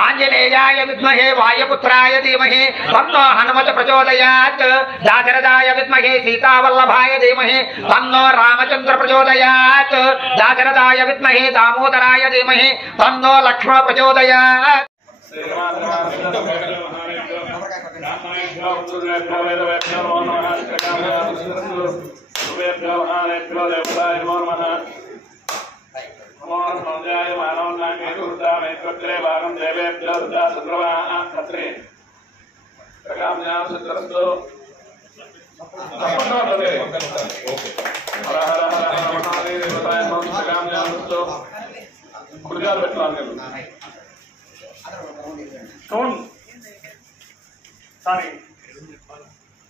आंजनेयाय विद्महे वायुपुत्राय धीमहि तन्नो हनुमत प्रचोदयात् दाशरथाय विद्महे सीतावल्लभाय धीमहि तन्नो रामचंद्र प्रचोदयात् दाशरथाय विद्महे दामोदराय धीमहि तन्नो लक्ष्मण प्रचोदयात्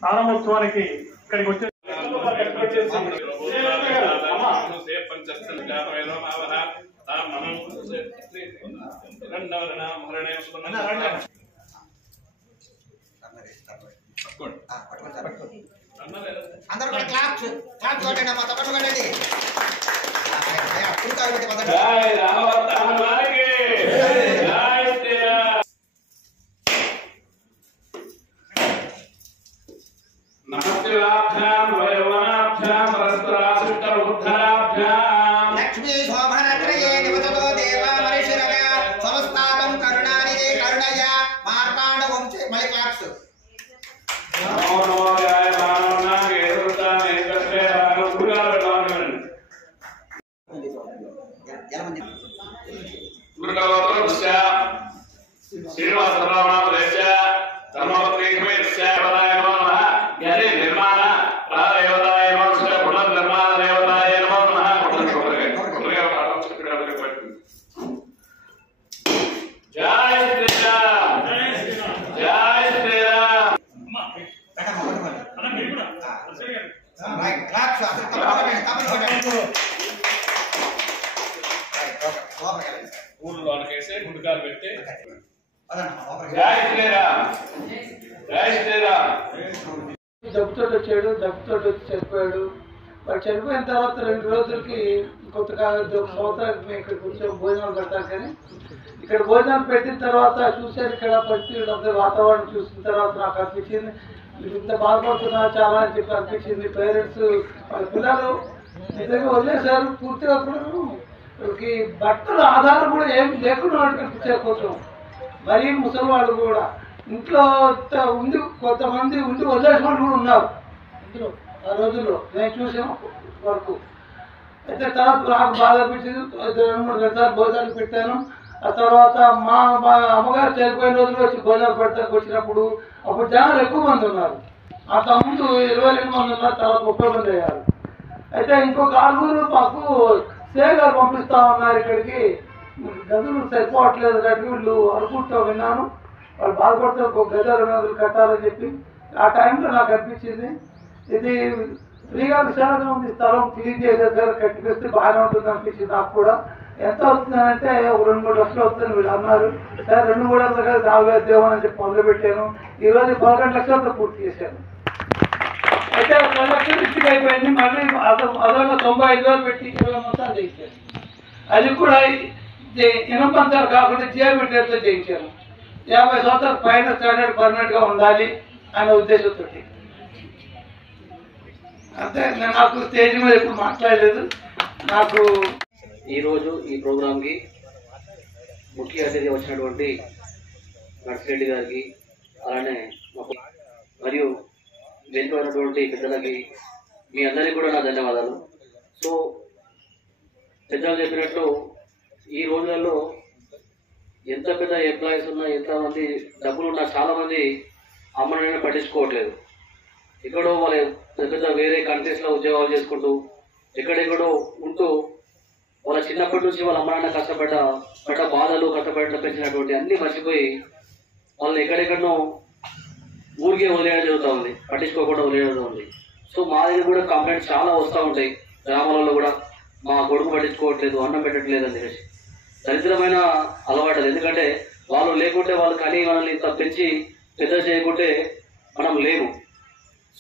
ప్రారంభోత్సవానికి ఇక్కడికి వచ్చి జబ్బుతో వచ్చాడు, జబ్బుతో వచ్చి చనిపోయాడు. వాడు చనిపోయిన తర్వాత 2 రోజులకి సంవత్సరానికి మేము ఇక్కడికి వచ్చాము భోజనాలు పెడతాం. కానీ ఇక్కడ భోజనాలు పెట్టిన తర్వాత చూశారు, ఇక్కడ పరిస్థితులు అందరూ వాతావరణం చూసిన తర్వాత నాకు అనిపించింది ఇంత బాధపడుతున్నా చాలా అని చెప్పి అనిపించింది. పేరెంట్స్ వాళ్ళ పిల్లలు నిజంగా వదిలేశారు పూర్తిగా. కూడా వాళ్ళకి బట్టల ఆధారం కూడా ఏం లేకుండా వాళ్ళకి అనిపించారు. కొంచెం మరీ ముసలి వాళ్ళు కూడా ఇంట్లో ఉండి కొంతమంది ఉండి వదిలేసిన వాళ్ళు కూడా ఉన్నారు ఇందులో ఆ రోజుల్లో నేను చూసిన వరకు. అయితే తర్వాత నాకు బాధ అనిపించింది. 2-3 గంటలు భోజనాలు పెట్టాను. ఆ తర్వాత మా అమ్మగారు చనిపోయిన రోజులు వచ్చి భోజనాలు పెడతానికి వచ్చినప్పుడు అప్పుడు జనాలు ఎక్కువ మంది ఉన్నారు. అంతకుముందు 22 మంది ఉన్నారు, తర్వాత 30 మంది అయ్యారు. అయితే ఇంకొక 6 మాకు సేగారు పంపిస్తా ఉన్నారు ఇక్కడికి, గదులు సరిపోవట్లేదు కాబట్టి వీళ్ళు అనుకుంటూ విన్నాను. వాళ్ళు బాధపడుతూ ఒక గద 200 కట్టాలని చెప్పి ఆ టైంలో నాకు అనిపించింది ఇది ఫ్రీగా విశాలంగా ఉంది స్థలం, క్లీన్ చేసేసారు, కట్టిపిస్తే బాగానే ఉంటుంది అనిపించింది నాకు కూడా. ఎంత అవుతుందంటే ఒక 2-3 లక్షలు అవుతుందని వీళ్ళు అన్నారు. సరే 2-3 లక్షలు కాదు 4,000 దేవని అని చెప్పి మొదలుపెట్టాను. ఈరోజు 11 లక్షలతో పూర్తి చేశాను. అయితే 10 లక్షలు ఇచ్చి అయిపోయింది. మళ్ళీ అదొక 95,000 పెట్టి 20 మొత్తాలు చేయించాను. అది కూడా ఇనపంచాలు కాకుండా జియోమెట్రీతో చేయించాను. 50 సంవత్సరాల పైన స్టాండర్డ్ పర్మనెంట్గా ఉండాలి అనే ఉద్దేశంతో. అంతే, నాకు స్టేజ్ మీద ఎప్పుడు మాట్లాడలేదు. నాకు ఈరోజు ఈ ప్రోగ్రాంకి ముఖ్య అతిథి వచ్చినటువంటి నర్సిరెడ్డి గారికి, అలానే మరియు వెనుక ఉన్నటువంటి పెద్దలకి, మీ అందరికీ కూడా నా ధన్యవాదాలు. సో పెద్దలు చెప్పినట్లు ఈ రోజులలో ఎంత పెద్ద ఎంప్లాయీస్ ఉన్నా, ఎంతమంది డబ్బులున్నా చాలామంది అమ్మనైనా పట్టించుకోవట్లేదు. ఎక్కడో వాళ్ళ పెద్ద వేరే కంట్రీస్లో ఉద్యోగాలు చేసుకుంటూ ఎక్కడెక్కడో ఉంటూ వాళ్ళ చిన్నప్పటి నుంచి వాళ్ళ అమ్మనాన్న కష్టపడ్డ బాధలు, కష్టపడ్డ పెంచినటువంటి అన్నీ మర్చిపోయి వాళ్ళని ఎక్కడెక్కడనో ఊరికే వదిలేయడం జరుగుతూ ఉంది, పట్టించుకోకుండా వదిలేయడం ఉంది. సో మా దగ్గర కూడా కంప్లైంట్స్ చాలా వస్తూ ఉంటాయి గ్రామాలలో కూడా, మా కొడుకు పట్టించుకోవట్లేదు, అన్నం పెట్టట్లేదు అని చెప్పేసి. దరిద్రమైన అలవాటు. ఎందుకంటే వాళ్ళు లేకుంటే వాళ్ళు కానీ మనల్ని ఇంత పెంచి పెద్ద చేయకుంటే మనం లేము.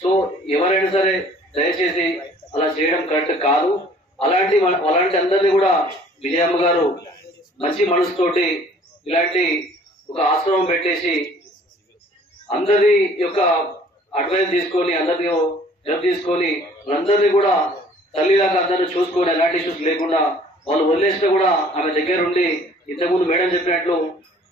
సో ఎవరైనా సరే దయచేసి అలా చేయడం కరెక్ట్ కాదు. అలాంటి అందరినీ కూడా విజయమ్మ గారు మంచి మనసుతోటి ఇలాంటి ఒక ఆశ్రమం పెట్టేసి అందరి యొక్క అడ్వైస్ తీసుకొని, అందరినీ హెల్ప్ తీసుకొని, వాళ్ళందరినీ కూడా తల్లిలాగా అందరినీ చూసుకొని ఎలాంటి ఇష్యూస్ లేకుండా వాళ్ళు వదిలేసినా కూడా ఆమె దగ్గర ఉండి ఇంతకుముందు మేడం చెప్పినట్లు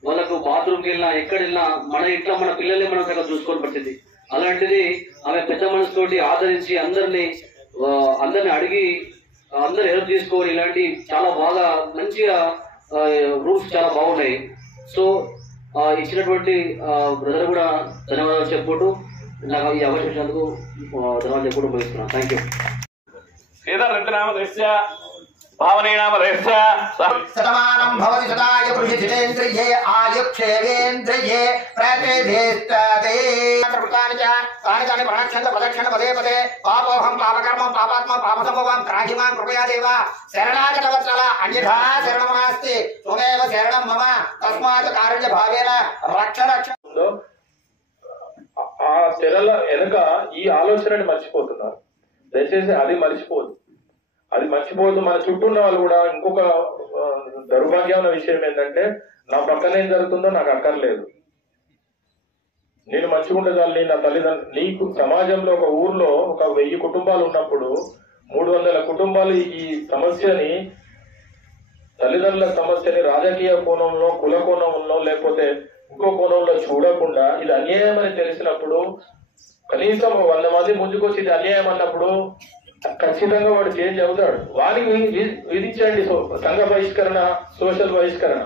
వాళ్ళకు బాత్రూమ్కి వెళ్ళినా ఎక్కడ వెళ్ళినా మన ఇంట్లో మన పిల్లల్ని మనం అక్కడ చూసుకొని పట్టింది. అలాంటిది ఆమె పెద్ద మనసుతోటి ఆదరించి అందరిని అడిగి అందరు హెల్ప్ తీసుకొని ఇలాంటి చాలా బాగా మంచిగా రూల్స్ చాలా బాగున్నాయి. సో ఇచ్చినటువంటి బ్రదర్ కూడా ధన్యవాదాలు చెప్పుకుంటూ నాకు ఈ అవకాశం ఇచ్చినందుకు ధన్యవాదాలు చెప్పుకుంటూ ముగిస్తున్నాను. Thank you. శతమానం భవతి సదాయ పురుష జితేంద్రియే ఆయుక్షేవేంద్రియే ప్రతిష్ఠతే కాని ప్రణక్షంత ప్రదక్షిణ పదే పదే పాపోహం పాపకర్మం పాపాత్మ పాపసంభవం త్రాహిమాం కృపయా దేవ శరణాగత వత్సల అన్యథా శరణం నాస్తి త్వమేవ శరణం మమ తస్మాత్ కారుణ్య భావేన రక్ష రక్ష. ఆ తెరల వెనుక ఈ ఆలోచనని మర్చిపోతున్నారు. దయచేసి అది మర్చిపోదు. మన చుట్టూ ఉన్న వాళ్ళు కూడా ఇంకొక దౌర్భాగ్యమైన విషయం ఏంటంటే, నా పక్కన ఏం జరుగుతుందో నాకు అక్కర్లేదు, నేను మంచిగుంటే చాలు. నా తల్లిదండ్రులు, నీకు సమాజంలో ఒక ఊర్లో ఒక 1000 కుటుంబాలు ఉన్నప్పుడు 300 కుటుంబాలు ఈ సమస్యని, తల్లిదండ్రుల సమస్యని రాజకీయ కోణంలో, కుల కోణంలో, లేకపోతే ఇంకో కోణంలో చూడకుండా ఇది అన్యాయం అని తెలిసినప్పుడు, కనీసం 100 మంది ముందుకొచ్చి ఇది అన్యాయం అన్నప్పుడు ఖచ్చితంగా వాడు చేంజ్ అవుతాడు. వారికి విధించండి సంఘ బహిష్కరణ, సోషల్ బహిష్కరణ.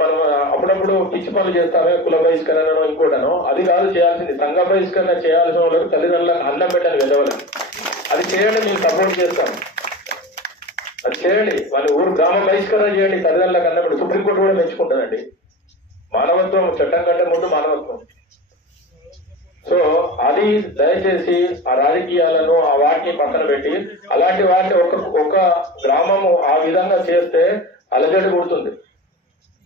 మనం అప్పుడప్పుడు పిచ్చి పనులు చేస్తామే, కుల బహిష్కరణనో ఇంకోటనో, అది కాదు చేయాల్సింది. సంఘ బహిష్కరణ చేయాల్సిన వాళ్ళకి తల్లిదండ్రులకు అన్నం పెట్టని వెదవలేదు. అది చేయండి, మేము సపోర్ట్ చేస్తాం. అది చేయండి. వాళ్ళ ఊరు గ్రామ బహిష్కరణ చేయండి, తల్లిదండ్రులకు అన్నం పెట్టి. సుప్రీంకోర్టు కూడా మెచ్చుకుంటానండి. మానవత్వం చట్టం కంటే ముందు మానవత్వం. సో అది దయచేసి ఆ రాజకీయాలను ఆ వాటిని పక్కన పెట్టి, అలాంటి వాటిని ఒక గ్రామము ఆ విధంగా చేస్తే అలజడి పుడుతుంది.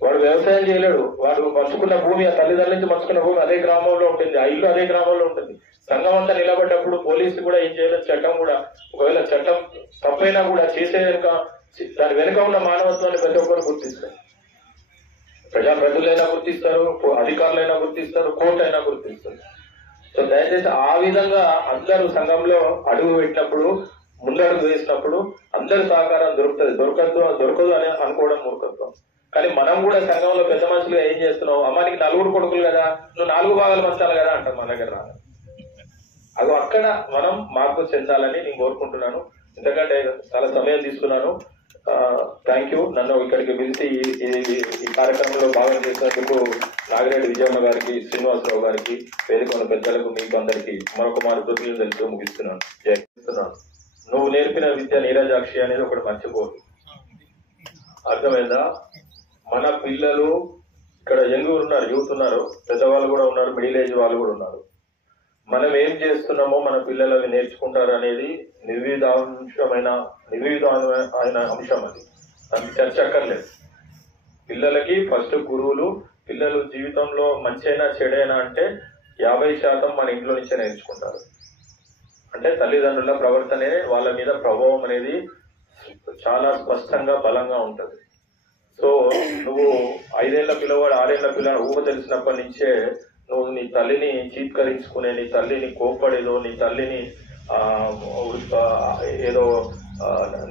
వాడు వ్యవసాయం చేయలేడు. వాడు పంచుకున్న భూమి, ఆ తల్లిదండ్రుల నుంచి పంచుకున్న భూమి అదే గ్రామంలో ఉంటుంది, ఆ ఇల్లు అదే గ్రామంలో ఉంటుంది. సంఘం అంతా నిలబడ్డప్పుడు పోలీసు కూడా ఏం చేయలేదు. చట్టం కూడా ఒకవేళ చట్టం తప్పైనా కూడా చేసే దాని వెనుక ఉన్న మానవత్వాన్ని ప్రతి ఒక్కరు గుర్తిస్తారు. ప్రజాప్రతినిధులైనా గుర్తిస్తారు, అధికారులైనా గుర్తిస్తారు, కోర్టు అయినా గుర్తిస్తారు. సో దయచేసి ఆ విధంగా అందరూ సంఘంలో అడుగు పెట్టినప్పుడు, ముందడుగు వేసినప్పుడు అందరి సహకారం దొరకదు అని అనుకోవడం మూర్ఖత్వం. కానీ మనం కూడా సంఘంలో పెద్ద మనుషులుగా ఏం చేస్తున్నాం, అమ్మ నీకు 4 కొడుకులు కదా, నువ్వు 4 భాగాలు పంచాలి కదా అంటాం. మన దగ్గర రాదు. అది అక్కడ మనం మార్పు చెందాలని నేను కోరుకుంటున్నాను. ఎందుకంటే చాలా సమయం తీసుకున్నాను. Thank you. నన్ను ఇక్కడికి పిలిచి ఈ కార్యక్రమంలో భాగం చేసినందుకు నాగిరెడ్డి విజయమ్మ గారికి, శ్రీనివాసరావు గారికి, వేదిక పెద్దలకు, మీకు అందరికీ మరొక కృతజ్ఞతలు తెలుస్తూ ముగిస్తున్నాను. జయిస్తున్నాను. నువ్వు నేర్పిన విద్య నీరజాక్షి అనేది ఒకటి మర్చిపోదు. అర్థమైందా? మన పిల్లలు ఇక్కడ యంగ్ ఉన్నారు, యూత్ ఉన్నారు, పెద్దవాళ్ళు కూడా ఉన్నారు, మిడిల్ ఏజ్ వాళ్ళు కూడా ఉన్నారు. మనం ఏం చేస్తున్నామో మన పిల్లలు అవి నేర్చుకుంటారు అనేది నిర్విధామైన అంశం. అది దానికి చర్చ అక్కర్లేదు. పిల్లలకి ఫస్ట్ గురువులు. పిల్లలు జీవితంలో మంచైనా చెడైనా అంటే 50% మన ఇంట్లో నుంచే నేర్చుకుంటారు. అంటే తల్లిదండ్రుల ప్రవర్తనే వాళ్ళ మీద ప్రభావం అనేది చాలా స్పష్టంగా బలంగా ఉంటుంది. సో నువ్వు 5 ఏళ్ల పిల్లవాడు 6 ఏళ్ల పిల్లవాడు ఊహ తెలిసినప్పటి నుంచే నువ్వు నీ తల్లిని చీత్కరించుకునే, నీ తల్లిని కోప్పడేదో, నీ తల్లిని ఏదో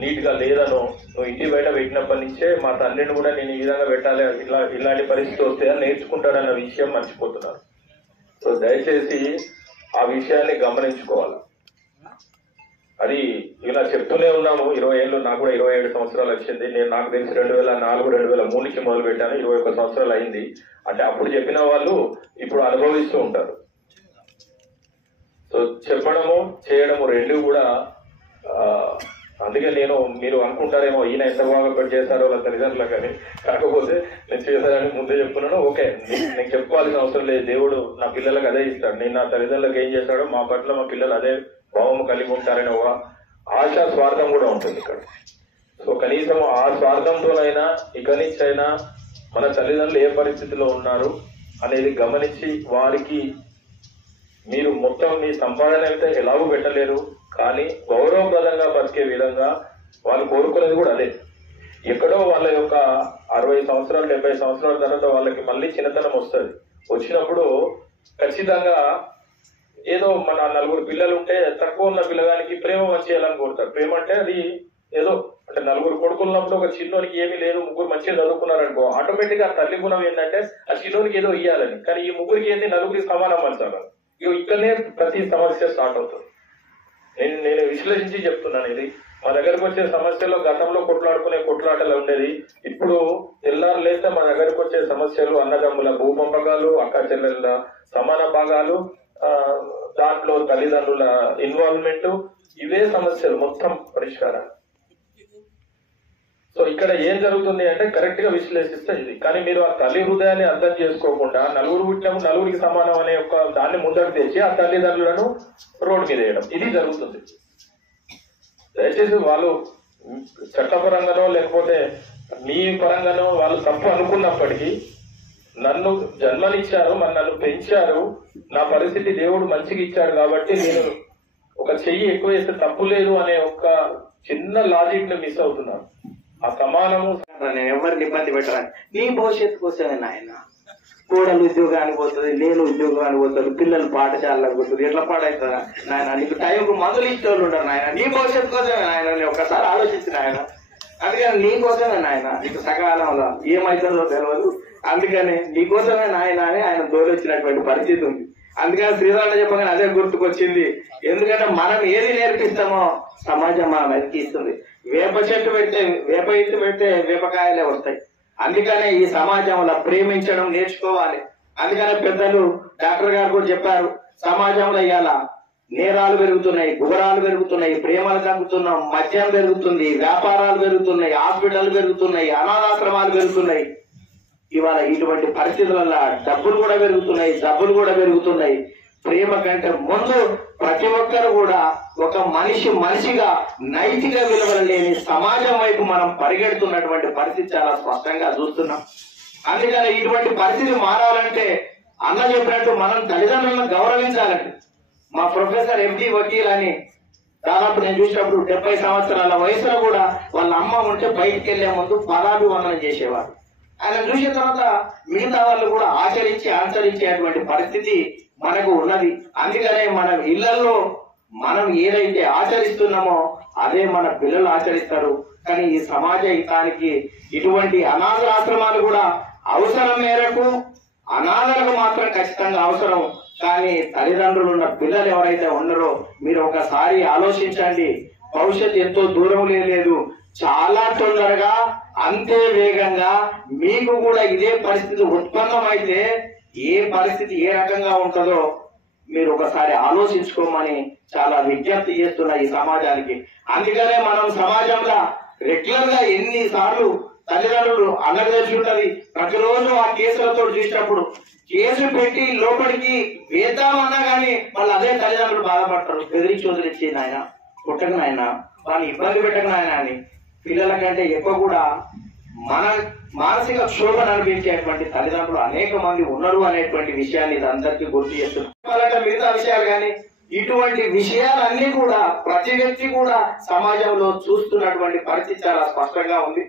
నీట్ గా లేదనో నువ్వు ఇంటి బయట పెట్టినప్పటి నుంచే మా తండ్రిని కూడా నేను ఈ విధంగా పెట్టాలి, ఇలాంటి పరిస్థితి వస్తే నేర్చుకుంటాడన్న విషయం మర్చిపోతున్నారు. సో దయచేసి ఆ విషయాన్ని గమనించుకోవాలి. అది ఇలా చెప్తూనే ఉన్నాము. 20 ఏళ్ళు, నాకు కూడా 27 సంవత్సరాలు వచ్చింది. నాకు తెలిసి 2004, 2003కి మొదలు పెట్టాను. 21 సంవత్సరాలు అయింది. అంటే అప్పుడు చెప్పిన వాళ్ళు ఇప్పుడు అనుభవిస్తూ ఉంటారు. సో చెప్పడము చేయడము రెండు కూడా అందుకే మీరు అనుకుంటారేమో ఈయన ఎంత బాగా పెట్టి చేశారో వాళ్ళ తల్లిదండ్రులు కానీ, కాకపోతే నేను చేశానని ముందే చెప్తున్నాను. ఓకే, నేను చెప్పుకోవాల్సిన అవసరం లేదు. దేవుడు నా పిల్లలకు అదే ఇస్తాడు. నేను నా తల్లిదండ్రులకు ఏం చేశాడో మా పట్ల మా పిల్లలు అదే భావం కలిగి ఉంటారనే ఒక ఆశ, స్వార్థం కూడా ఉంటుంది ఇక్కడ. సో కనీసం ఆ స్వార్థంతోనైనా ఇక నుంచి అయినా మన తల్లిదండ్రులు ఏ పరిస్థితిలో ఉన్నారు అనేది గమనించి వారికి మీరు మొత్తం మీ సంపాదన అయితే ఎలాగూ పెట్టలేరు, కానీ గౌరవప్రదంగా బతికే విధంగా వాళ్ళు కోరుకునేది కూడా అదే. ఎక్కడో వాళ్ళ యొక్క 60 సంవత్సరాలు 70 సంవత్సరాల తర్వాత వాళ్ళకి మళ్ళీ చిన్నతనం వస్తుంది. వచ్చినప్పుడు ఖచ్చితంగా ఏదో మన 4 పిల్లలు ఉంటే తక్కువ ఉన్న పిల్లగానికి ప్రేమ మంచియాలని కోరుతారు. ప్రేమ అంటే అది ఏదో అంటే 4 కొడుకున్నప్పుడు ఒక చిన్నోనికి ఏమీ లేదు, 3 మంచిగా చదువుకున్నారనుకో, ఆటోమేటిక్ గా తల్లి గుణం ఏంటంటే ఆ చిన్నోనికి ఏదో ఇయ్యాలని. కానీ ఈ 3 ఏంటి 4 సమానం పంచాలి. ఇక్కడనే ప్రతి సమస్య స్టార్ట్ అవుతుంది. నేను విశ్లేషించి చెప్తున్నాను. ఇది మా దగ్గరకు వచ్చే సమస్యలు గతంలో కొట్లాటలు ఉండేది. ఇప్పుడు తెల్లారు లేస్తే మా దగ్గరకు వచ్చే సమస్యలు అన్నదమ్ముల భూపంపకాలు, అక్క చెల్లెళ్ళ సమాన భాగాలు, దాంట్లో తల్లిదండ్రుల ఇన్వాల్వ్మెంట్, ఇవే సమస్యలు మొత్తం పరిష్కారం. సో ఇక్కడ ఏం జరుగుతుంది అంటే కరెక్ట్ గా విశ్లేషిస్తే ఇది. కానీ మీరు ఆ తల్లి హృదయాన్ని అర్థం చేసుకోకుండా 4 పుట్టినప్పుడు 4కి సమానం అనే ఒక దాన్ని ముందకు తెచ్చి ఆ తల్లిదండ్రులను రోడ్డు మీద వేయడం, ఇది జరుగుతుంది. దయచేసి వాళ్ళు చట్టపరంగానో లేకపోతే మీ పరంగానో వాళ్ళు తప్పు అనుకున్నప్పటికీ నన్ను జన్మనిచ్చారు, మరి నన్ను పెంచారు, నా పరిస్థితి దేవుడు మంచిగా ఇచ్చాడు కాబట్టి నేను ఒక చెయ్యి ఎక్కువ వేస్తే తప్పు లేదు అనే ఒక చిన్న లాజిక్ ని మిస్ అవుతున్నాను. ఆ సమానము నేను ఎవరిని ఇబ్బంది పెట్టరా, నీ భవిష్యత్తు కోసమే నాయన. కోడలు ఉద్యోగానికి పోతుంది, నేను ఉద్యోగానికి పోతాడు, పిల్లలు పాఠశాలకు పోతుంది, ఎట్లా పాడవుతుందా నాయన? నీకు టైంకు మందులు ఇచ్చేవాళ్ళు ఉంటారు నాయన. నీ భవిష్యత్తు కోసమే నాయన, నేను ఒకసారి ఆలోచించిన ఆయన. అందుకని నీ కోసమే నాయన, నీకు సకాలంలో ఏమవుతుందో తెలియదు, అందుకని నీ కోసమే నాయన అని ఆయన దూరొచ్చినటువంటి పరిస్థితి ఉంది. అందుకని శ్రీరామ చెప్పగానే అదే గుర్తుకొచ్చింది. ఎందుకంటే మనం ఏది నేర్పిస్తామో సమాజం మనం ఎదిగిస్తుంది. వేప చెట్టు పెడితే వేప ఇత్తు పెడితే వేపకాయలే వస్తాయి. అందుకనే ఈ సమాజంలో ప్రేమించడం నేర్చుకోవాలి. అందుకనే పెద్దలు డాక్టర్ గారు కూడా చెప్పారు, సమాజంలో ఇవాళ నేరాలు పెరుగుతున్నాయి, గుబరాలు పెరుగుతున్నాయి, ప్రేమలు తగ్గుతున్నాం, మద్యం పెరుగుతుంది, వ్యాపారాలు పెరుగుతున్నాయి, హాస్పిటల్ పెరుగుతున్నాయి, అనాథాశ్రమాలు పెరుగుతున్నాయి. ఇవాళ ఇటువంటి పరిస్థితుల డబ్బులు కూడా పెరుగుతున్నాయి, జబ్బులు కూడా పెరుగుతున్నాయి. ప్రేమ కంటే ముందు ప్రతి ఒక్కరు కూడా ఒక మనిషిగా నైతిక విలువలు లేని సమాజం వైపు మనం పరిగెడుతున్నటువంటి పరిస్థితి చాలా స్పష్టంగా చూస్తున్నాం. అందుకని ఇటువంటి పరిస్థితి మారాలంటే అన్న చెప్పినట్టు మనం తల్లిదండ్రులను గౌరవించాలండి. మా ప్రొఫెసర్ ఎండి వకీల్ అని దాదాపు నేను చూసినప్పుడు 70 సంవత్సరాల వయసులో కూడా వాళ్ళ అమ్మ ఉంటే బయటికి వెళ్లే ముందు పదాభివందనం చేసేవారు. ఆయన చూసిన తర్వాత మిగతా వాళ్ళు కూడా ఆచరించేటువంటి పరిస్థితి మనకు ఉన్నది. అందుకనే మన ఇళ్లలో మనం ఏదైతే ఆచరిస్తున్నామో అదే మన పిల్లలు ఆచరిస్తారు. కానీ ఈ సమాజ హితానికి ఇటువంటి అనాథాశ్రమాలు కూడా అవసరం మేరకు అనాథలకు మాత్రం ఖచ్చితంగా అవసరం. కానీ తల్లిదండ్రులు ఉన్న పిల్లలు ఎవరైతే ఉన్నారో మీరు ఒకసారి ఆలోచించండి. భవిష్యత్తు ఎంతో దూరం లేదు, చాలా తొందరగా అంతే వేగంగా మీకు కూడా ఇదే పరిస్థితి ఉత్పన్నమైతే ఏ పరిస్థితి ఏ రకంగా ఉంటుందో మీరు ఒకసారి ఆలోచించుకోమని చాలా విజ్ఞప్తి చేస్తున్న ఈ సమాజానికి. అందుకనే మనం సమాజంలో రెగ్యులర్ గా ఎన్నిసార్లు తల్లిదండ్రులు అన్నది తెలిసి ఉంటది. ప్రతిరోజు ఆ కేసులతో చూసినప్పుడు కేసు పెట్టి లోపలికి వేద్దామన్నా గానీ మళ్ళీ అదే తల్లిదండ్రులు బాధపడతారు. బెదిరించి వదిలిచ్చి నాయన పుట్టక నాయన, వాళ్ళని ఇబ్బంది పెట్టక నాయన అని పిల్లల కంటే ఎక్కువ కూడా మన మానసిక క్షోభను అనిపించేటువంటి తల్లిదండ్రులు అనేక మంది ఉన్నారు అనేటువంటి విషయాన్ని ఇది అందరికీ గుర్తు చేస్తున్నారు. మిగతా విషయాలు కానీ ఇటువంటి విషయాలన్నీ కూడా ప్రతి వ్యక్తి కూడా సమాజంలో చూస్తున్నటువంటి పరిస్థితి చాలా స్పష్టంగా ఉంది.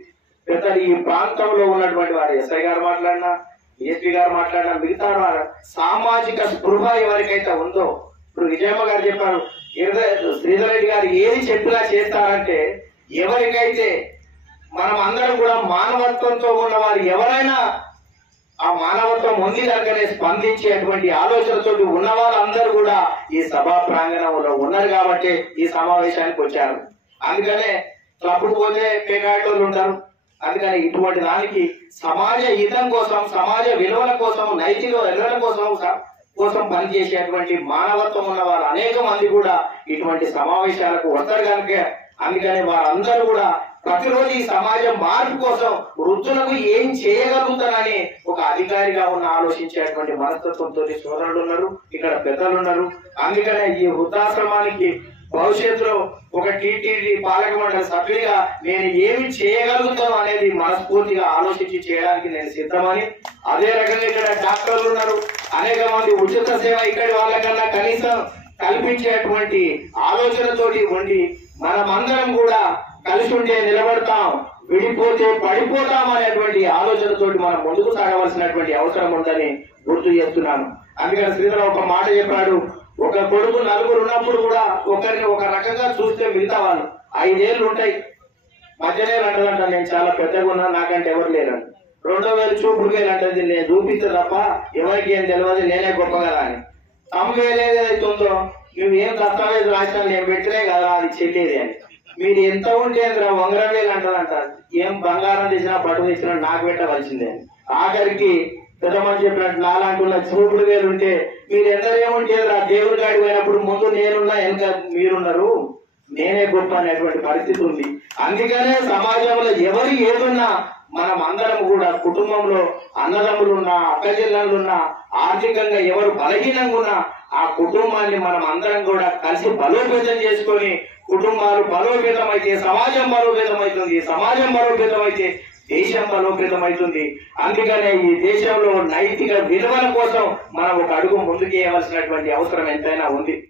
పెద్దలు ఈ ప్రాంతంలో ఉన్నటువంటి వారు ఎస్ఐ గారు మాట్లాడినా, డిఎస్పీ గారు మాట్లాడినా, మిగతా వారు సామాజిక స్పృహ ఎవరికైతే ఉందో, ఇప్పుడు విజయమ్మ గారు చెప్పారు, శ్రీధర్ రెడ్డి గారు ఏది చెప్పినా చేస్తారంటే ఎవరికైతే మనం అందరం కూడా మానవత్వంతో ఉన్న వారు ఎవరైనా ఆ మానవత్వం ఉంది దగ్గరే స్పందించేటువంటి ఆలోచనతో ఉన్న వాళ్ళందరూ కూడా ఈ సభా ప్రాంగణంలో ఉన్నారు కాబట్టి ఈ సమావేశానికి వచ్చారు. అందుకనే తప్పుడు పోతే పేకాటోళ్ళు ఉంటారు. అందుకని ఇటువంటి దానికి సమాజ హితం కోసం, సమాజ విలువల కోసం, నైతిక విలువల కోసం పనిచేసేటువంటి మానవత్వం ఉన్న వారు అనేక మంది కూడా ఇటువంటి సమావేశాలకు వస్తారు కనుక అందుకని వారందరూ కూడా ప్రతిరోజు ఈ సమాజం మార్పు కోసం వృద్ధులకు ఏం చేయగలుగుతానని ఒక అధికారిగా ఉన్న ఆలోచించేటువంటి మనస్తత్వంతో సోదరులు ఉన్నారు, ఇక్కడ పెద్దలు ఉన్నారు. అందుకనే ఈ వృద్ధాశ్రమానికి భవిష్యత్తులో ఒక టీటీడీ పాలక మండలి సభ్యుడిగా నేను ఏమి చేయగలుగుతాను అనేది మనస్ఫూర్తిగా ఆలోచించి చేయడానికి నేను సిద్ధమని, అదే రకంగా ఇక్కడ డాక్టర్లు ఉన్నారు, అనేక మంది ఉచిత సేవ ఇక్కడి వాళ్ళకన్నా కనీసం కల్పించేటువంటి ఆలోచనతోటి ఉండి మనమందరం కూడా కలిసి ఉంటే నిలబడతాం, విడిపోతే పడిపోతాం అనేటువంటి ఆలోచనతోటి మనం ముందుకు సాగవలసినటువంటి అవసరం ఉందని గుర్తు చేస్తున్నాను. అందుకని శ్రీధర్ ఒక మాట చెప్పాడు, ఒక కొడుకు నలుగురు ఉన్నప్పుడు కూడా ఒకరిని ఒక రకంగా చూస్తే మిగతా వాళ్ళు 5 ఏళ్ళు ఉంటాయి, మధ్యనే అంటదంట నేను చాలా పెద్దగా ఉన్నా నాకంటే ఎవరు లేరండి. 2వ వేలు చూపుడు వేలు అంటది నేను చూపిస్తే తప్ప ఎవరికి ఏం తెలియదు నేనే గొప్ప కదా అని. తమ్మువేలు ఏదైతుందో నువ్వేం దస్తావేజ్ రాసినా నేను పెట్టినే కదా అది చెల్లేది అని. మీరు ఎంత ఉంటే ఉంగరం వేలు అంటదంట, ఏం బంగారం తెచ్చినా పట్టు తెచ్చినా నాకు పెట్టవలసిందే అని. ఆఖరికి పెద్దమని చెప్పినట్టు నాలాంటి చూపుడు వేలు ఉంటే మీరు ఎందరేముంటే దేవుడి గాడి పోయినప్పుడు ముందు నేనున్నా వెనక మీరున్నారు, నేనే గొప్ప అనేటువంటి పరిస్థితి ఉంది. అందుకనే సమాజంలో ఎవరు ఏదున్నా మనం అందరం కూడా కుటుంబంలో అన్నదమ్ములున్నా అక్కచెల్లెళ్ళున్నా ఆర్థికంగా ఎవరు బలహీనంగా ఉన్నా ఆ కుటుంబాన్ని మనం అందరం కూడా కలిసి బలోపేతం చేసుకొని కుటుంబాలు బలోపేతం అయితే సమాజం బలోపేతం అవుతుంది, సమాజం బలోపేతం అయితే దేశం బలోపేతం అవుతుంది. అందుకనే ఈ దేశంలో నైతిక విలువల కోసం మనం ఒక అడుగు ముందుకు వేయవలసినటువంటి అవసరం ఎంతైనా ఉంది.